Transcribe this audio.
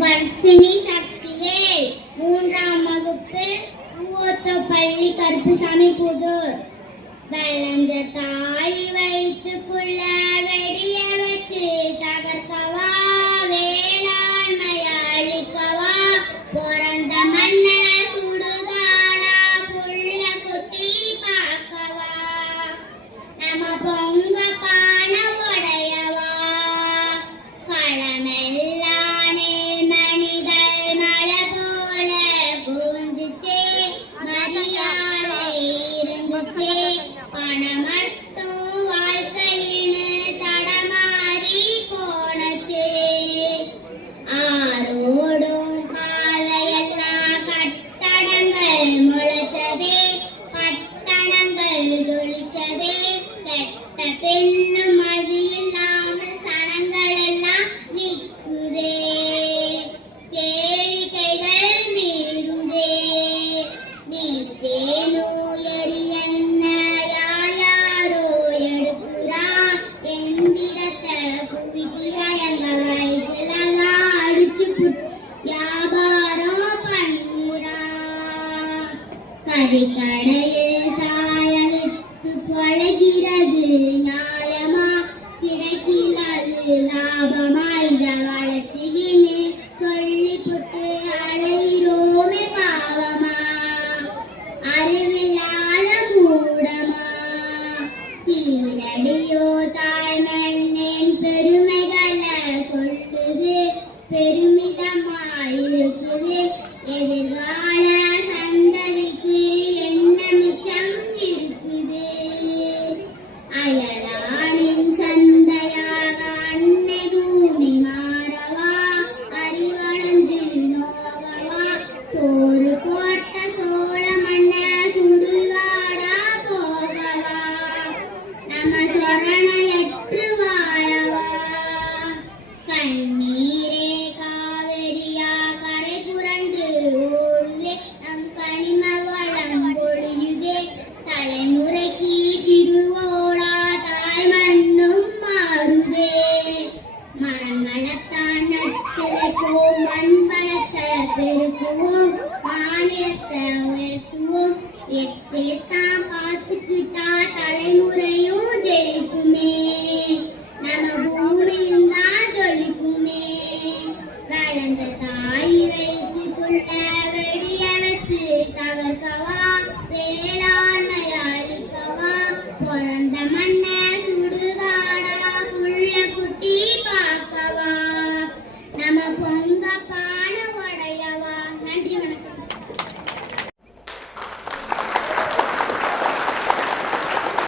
வர்ஷினி சக்திவேல், 3ஆம் வகுப்பு, பள்ளி, கருப்புசாமி புதூர். விளைஞ்ச தாய் வயிற்றுக்குள்ள வெடிய வச்சு தகர்க்கவா, வேளாண்மைய அழிக்கவா, பிறந்த மண்ண சுடுகாடா புள்ள குட்டி பார்க்கவா, நம்ம பொங்க பான உடையவா, களமெல்லானே மணிகள் மழை போல பூந்துச்சே, மரியாதை இருந்துச்சே, பணம் மட்டும் வாழ்க்கையின்னு தடமாறி போனச்சே. ஆரோடும் பாதையெல்லாம் கட்டடங்கள் முளைச்சதே, பட்டணங்கள் ஜொலிச்சதே, கெட்ட பெண்ணும் அது இல்லாமல் சனங்கள் எல்லாம் நிற்குதே, கேளிக்கைகள் மீறுதே, நீத்தேனுயரி என்ன யாரோ எடுக்குறா, எந்திரத்தை குவிக்கிறா, எங்க வயிற்றுல அடிச்சு வியாபாரம் பண்ணுறா, கறிக்கடையில் தாய வித்து பழகிறது நியாயமா, கிடைக்கிறது லாபமா, இத வளர்ச்சின்னு சொல்லிப்புட்டு அழைகிறோமே பாவமா, அறிவில்லாத மூடமா, கீழடியோ தாய் மண்ணின் பெருமைகளை சொல்லுது, பெருமிதமாயிருக்குது, எதிர்கால சந்ததிக்கு என்ன மிச்சம் இருக்குது, அயலானின் சந்தையாக அன்னை பூமி மாறவா, அறிவளைஞ்சு நோகவா, சோறு போட்ட சோழ மண்ண சுடுகாடா போகவா, நம்ம சொரணையற்று வாழவா, கண்ணீரே காவிரியா கரை புரண்டு ஓடுதே, நம் கனிம வளம் பொழியுதே, தலைமுறைக்கு திருவோடா தாய் மண்ணும் மாறுதே, மரங்களைத்தான் நட்டு வைப்போம், மண் வளத்தை பெருக்குவோம், மாநிலத்தை உயர்த்துவோம், எத்தைத்தான் பார்த்துக்கிட்டா தலைமுறையும் ஜெயிக்குமே, நம்ம பூமியும் தான் ஜொலிக்குமே, வளர்ந்த தாய் வயிற்றுக்குள்ள வெடிய வச்சு தகர்க்கவா, வேளாண்மைய அழிக்கவா, பிறந்த மண்ண சுடுகாடா புள்ள குட்டி பார்க்கவா, நம்ம பொங்க